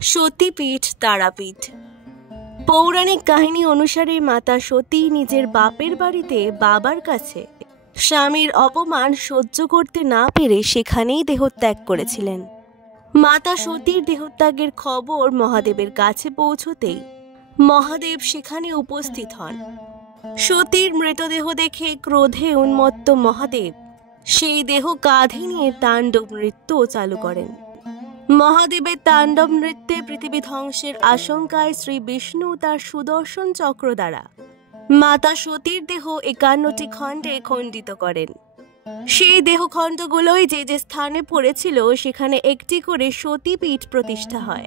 সতীপীঠ তারাপীঠ। পৌরাণিক কাহিনী অনুসারে মাতা সতী নিজের বাপের বাড়িতে বাবার কাছে স্বামীর অপমান সহ্য করতে না পেরে সেখানেই দেহত্যাগ করেছিলেন। মাতা সতীর দেহত্যাগের খবর মহাদেবের কাছে পৌঁছতেই মহাদেব সেখানে উপস্থিত হন। সতীর মৃতদেহ দেখে ক্রোধে উন্মত্ত মহাদেব সেই দেহ কাঁধে নিয়ে তাণ্ডব নৃত্য চালু করেন। মহাদেবের তাণ্ডব নৃত্যে পৃথিবী ধ্বংসের আশঙ্কায় শ্রী বিষ্ণু তার সুদর্শন চক্র দ্বারা মাতা সতীর দেহ 51টি খণ্ডে খণ্ডিত করেন। সেই দেহখণ্ডগুলোই যে যে স্থানে পড়েছিল সেখানে একটি করে সতীপীঠ প্রতিষ্ঠা হয়।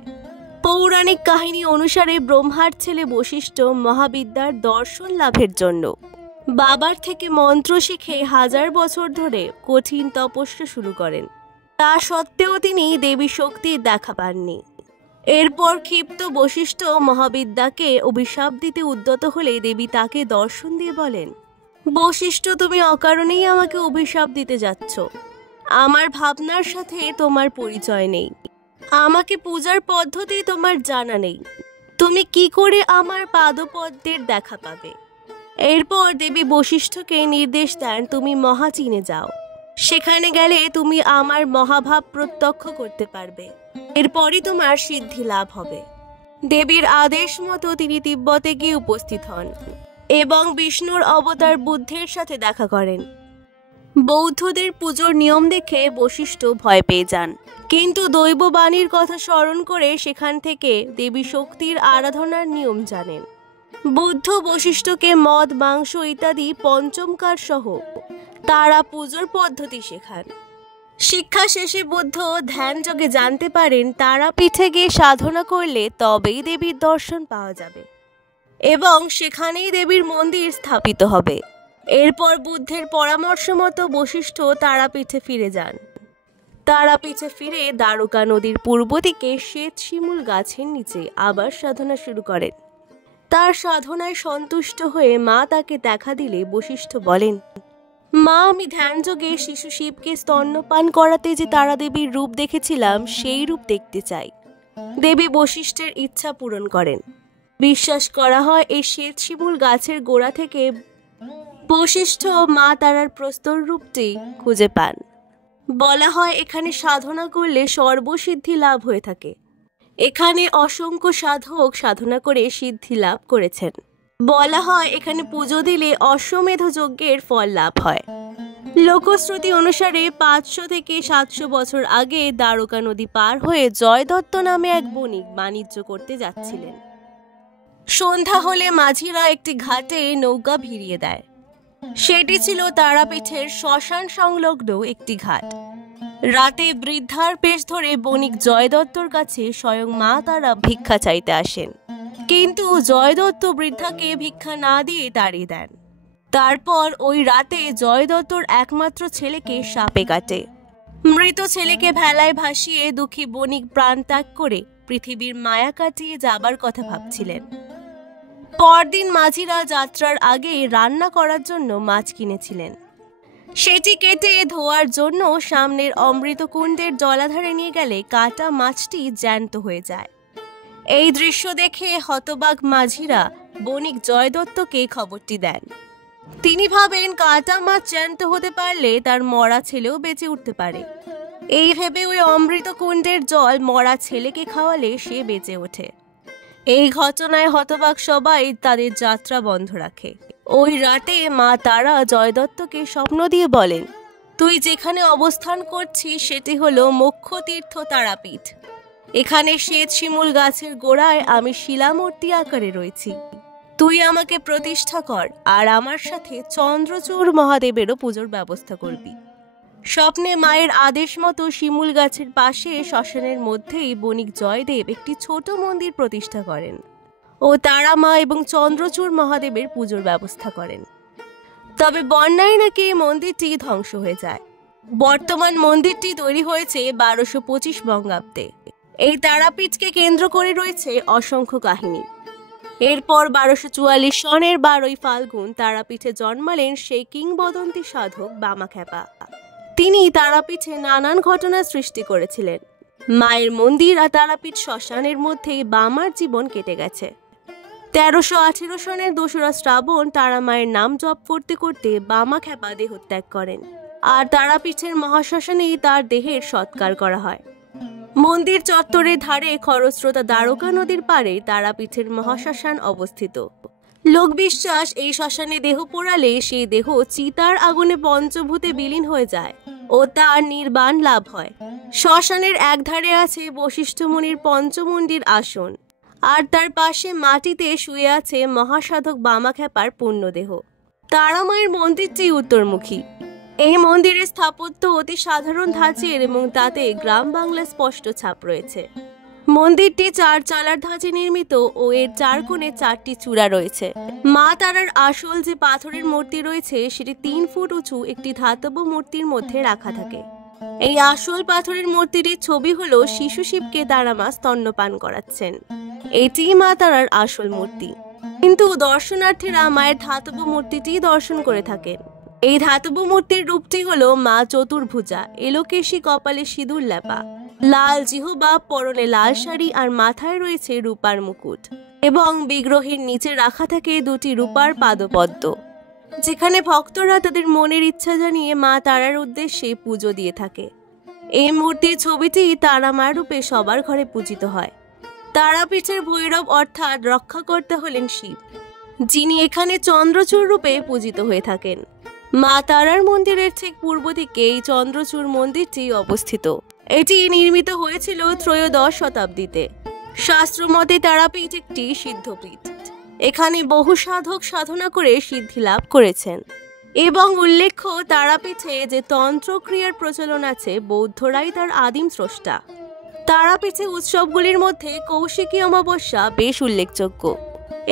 পৌরাণিক কাহিনী অনুসারে ব্রহ্মার ছেলে বশিষ্ঠ মহাবিদ্যার দর্শন লাভের জন্য বাবার থেকে মন্ত্র শিখে 1000 বছর ধরে কঠিন তপস্যা শুরু করেন। তা সত্ত্বেও তিনি দেবী শক্তির দেখা পাননি। এরপর ক্ষিপ্ত বশিষ্ঠ মহাবিদ্যাকে অভিশাপ দিতে উদ্যত হলে দেবী তাকে দর্শন দিয়ে বলেন, বশিষ্ঠ, তুমি অকারণেই আমাকে অভিশাপ দিতে যাচ্ছ। আমার ভাবনার সাথে তোমার পরিচয় নেই, আমাকে পূজার পদ্ধতি তোমার জানা নেই, তুমি কি করে আমার পাদপদ্মের দেখা পাবে? এরপর দেবী বশিষ্ঠকে নির্দেশ দেন, তুমি মহাচীনে যাও, সেখানে গেলে তুমি আমার মহাভাব প্রত্যক্ষ করতে পারবে, এরপরই তোমার সিদ্ধি লাভ হবে। দেবীর আদেশ মতো তিনি তিব্বতে গিয়ে উপস্থিত হন এবং বিষ্ণুর অবতার বুদ্ধের সাথে দেখা করেন। বৌদ্ধদের পুজোর নিয়ম দেখে বশিষ্ঠ ভয় পেয়ে যান, কিন্তু দৈববাণীর কথা স্মরণ করে সেখান থেকে দেবী শক্তির আরাধনার নিয়ম জানেন। বুদ্ধ বশিষ্ঠকে মদ, মাংস ইত্যাদি পঞ্চমকার সহ তারা পুজোর পদ্ধতি শেখান। শিক্ষা শেষে বুদ্ধ ধ্যান যোগে জানতে পারেন তারাপীঠে গিয়ে সাধনা করলে তবেই দেবীর দর্শন পাওয়া যাবে এবং সেখানেই দেবীর মন্দির স্থাপিত হবে। এরপর বুদ্ধের পরামর্শ মতো বশিষ্ঠ তারাপীঠে ফিরে যান। তারাপীঠে ফিরে দ্বারকা নদীর পূর্ব দিকে শ্বেত শিমুল গাছের নিচে আবার সাধনা শুরু করেন। তার সাধনায় সন্তুষ্ট হয়ে মা তাকে দেখা দিলে বশিষ্ঠ বলেন, মা, আমি ধ্যানযোগে শিশু শিবকে স্তন্যপান করাতে যে তারা দেবীর রূপ দেখেছিলাম সেই রূপ দেখতে চাই। দেবী বশিষ্ঠের ইচ্ছা পূরণ করেন। বিশ্বাস করা হয় এই শ্বেত শিমুল গাছের গোড়া থেকে বশিষ্ঠ মা তারার প্রস্তর রূপটি খুঁজে পান। বলা হয় এখানে সাধনা করলে সর্বসিদ্ধি লাভ হয়ে থাকে। এখানে অসংখ্য সাধক সাধনা করে সিদ্ধি লাভ করেছেন। বলা হয় এখানে পুজো দিলে অশ্বমেধ যজ্ঞের ফল লাভ হয়। লোকশ্রুতি অনুসারে 500 থেকে 700 বছর আগে দ্বারকা নদী পার হয়ে জয়দত্ত নামে এক বণিক বাণিজ্য করতে যাচ্ছিলেন। সন্ধ্যা হলে মাঝিরা একটি ঘাটে নৌকা ভিড়িয়ে দেয়। সেটি ছিল তারাপীঠের শ্মশান সংলগ্ন একটি ঘাট। রাতে বৃদ্ধার পেশ ধরে বণিক জয়দত্তর কাছে স্বয়ং মা তারা ভিক্ষা চাইতে আসেন, কিন্তু জয়দত্ত বৃদ্ধাকে ভিক্ষা না দিয়ে তাড়িয়ে দেন। তারপর ওই রাতে জয়দত্তর একমাত্র ছেলেকে সাপে কাটে। মৃত ছেলেকে ভেলায় ভাসিয়ে দুঃখী বণিক প্রাণ ত্যাগ করে পৃথিবীর মায়া কাটিয়ে যাবার কথা ভাবছিলেন। পরদিন মাঝিরা যাত্রার আগে রান্না করার জন্য মাছ কিনেছিলেন। সেটি কেটে ধোয়ার জন্য সামনের অমৃতকুণ্ডের জলাধারে নিয়ে গেলে কাটা মাছটি জ্যান্ত হয়ে যায়। এই দৃশ্য দেখে হতবাক মাঝিরা বণিক জয়দত্তকে খবরটি দেন। তিনি ভাবেন কাটা মাছ জ্যান্ত হতে পারলে তার মরা ছেলেও বেঁচে উঠতে পারে। এই ভেবে ওই অমৃতকুণ্ডের জল মরা ছেলেকে খাওয়ালে সে বেঁচে ওঠে। এই ঘটনায় হতবাক সবাই তাদের যাত্রা বন্ধ রাখে। ওই রাতে মা তারা জয়দত্তকে স্বপ্ন দিয়ে বলেন, তুই যেখানে অবস্থান করছিস সেটি হলো মোক্ষ তীর্থ তারাপীঠ। এখানে শ্বেত শিমুল গাছের গোড়ায় আমি শিলামূর্তি আকারে রয়েছি। তুই আমাকে প্রতিষ্ঠা কর আর আমার সাথে চন্দ্রচূড় মহাদেবেরও পুজোর ব্যবস্থা করবি। স্বপ্নে মায়ের আদেশ মতো শিমুল গাছের পাশে শ্মশানের মধ্যেই বণিক জয়দেব একটি ছোট মন্দির প্রতিষ্ঠা করেন ও তারা মা এবং চন্দ্রচূড় মহাদেবের পুজোর ব্যবস্থা করেন। তবে বন্যায় নাকি এই মন্দিরটি ধ্বংস হয়ে যায়। বর্তমান মন্দিরটি তৈরি হয়েছে 1225 বঙ্গাব্দে। এই তারাপীঠকে কেন্দ্র করে রয়েছে অসংখ্য কাহিনী। এরপর 1244 সনের 12ই ফাল্গুন তারাপীঠে জন্মালেন সেই কিংবদন্তি সাধক বামাখ্যাপা। তিনি তারাপীঠে নানান ঘটনা সৃষ্টি করেছিলেন। মায়ের মন্দির আর তারাপীঠ শ্মশানের মধ্যেই বামার জীবন কেটে গেছে। 1318 সনের 2রা শ্রাবণ তারা মায়ের নাম জপ করতে করতে বামা খেপা দেহত্যাগ করেন, আর তারাপীঠের মহাশ্মশানেই তার দেহের সৎকার করা হয়। মন্দির চত্বরের ধারে খরস্রোতা দ্বারকা নদীর পাড়ে তারাপীঠের মহাশ্মশান অবস্থিত। লোকবিশ্বাস, এই শ্মশানে দেহ পোড়ালে সেই দেহ চিতার আগুনে পঞ্চভূতে বিলীন হয়ে যায় ও তার নির্বাণ লাভ হয়। শ্মশানের একধারে আছে বশিষ্ঠ মুনির পঞ্চমুণ্ডির আসন, আর তার পাশে মাটিতে শুয়ে আছে মহাসাধক বামাখ্যাপার পুণ্যদেহ। তারামায়ের মন্দিরটি উত্তরমুখী। এই মন্দিরের স্থাপত্য অতি সাধারণ ধাঁচের এবং তাতে গ্রাম বাংলা স্পষ্ট ছাপ রয়েছে। মন্দিরটি 4 চালার ধাঁচে নির্মিত ও এর 4 কোণে 4টি চূড়া রয়েছে। মা তারার আসল যে পাথরের মূর্তি রয়েছে সেটি 3 ফুট উঁচু একটি ধাতব মূর্তির মধ্যে রাখা থাকে। এই আসল পাথরের মূর্তিটির ছবি হলো শিশু শিবকে তারামা স্তন্যপান করাচ্ছেন। এটি মা তারার আসল মূর্তি, কিন্তু দর্শনার্থীরা মায়ের ধাতব মূর্তিটি দর্শন করে থাকেন। এই ধাতব মূর্তির রূপটি হলো মা চতুর্ভুজা, এলোকেশী, কপালে সিঁদুর লেপা, লাল জিহ্বা, পরনে লাল শাড়ি আর মাথায় রয়েছে রূপার মুকুট, এবং বিগ্রহের নিচে রাখা থাকে 2টি রূপার পাদপদ্ম, যেখানে ভক্তরা তাদের মনের ইচ্ছা জানিয়ে মা তারার উদ্দেশ্যে পুজো দিয়ে থাকে। এই মূর্তির ছবিটি তারামার রূপে সবার ঘরে পূজিত হয়। তারাপীঠের ভৈরব অর্থাৎ রক্ষাকর্তা হলেন শিব, যিনি এখানে চন্দ্রচূড় রূপে পূজিত হয়ে থাকেন। মা তারার মন্দিরের ঠিক পূর্ব দিকে এই চন্দ্রচূড় মন্দিরটি অবস্থিত। এটি নির্মিত হয়েছিল 3ত্রয়োদশ শতাব্দীতে। শাস্ত্রমতে তারাপীঠ একটি সিদ্ধপীঠ। এখানে বহু সাধক সাধনা করে সিদ্ধি লাভ করেছেন, এবং উল্লেখ্য তারাপীঠে যে তন্ত্রক্রিয়ার প্রচলন আছে, বৌদ্ধরাই তার আদিম স্রষ্টা। তারাপীঠে উৎসবগুলির মধ্যে কৌশিকী অমাবস্যা বেশ উল্লেখযোগ্য।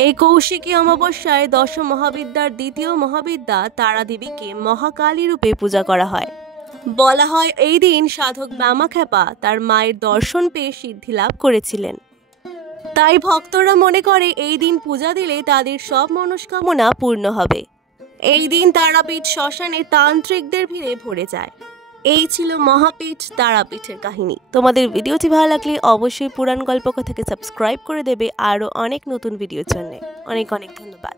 এই কৌশিকী অমাবস্যায় 10 মহাবিদ্যার 2য় মহাবিদ্যা তারাদেবীকে মহাকালী রূপে পূজা করা হয়। বলা হয় এই দিন সাধক বামাখ্যাপা তার মায়ের দর্শন পেয়ে সিদ্ধি লাভ করেছিলেন। তাই ভক্তরা মনে করে এই দিন পূজা দিলে তাদের সব মনস্কামনা পূর্ণ হবে। এই দিন তারাপীঠ শ্মশানে তান্ত্রিকদের ভিড়ে ভরে যায়। এই ছিল মহাপীঠ তারাপীঠের কাহিনী। তোমাদের ভিডিওটি ভালো লাগলে অবশ্যই পুরাণ গল্পকথাকে সাবস্ক্রাইব করে দেবে আরও অনেক নতুন ভিডিওর জন্য। অনেক অনেক ধন্যবাদ।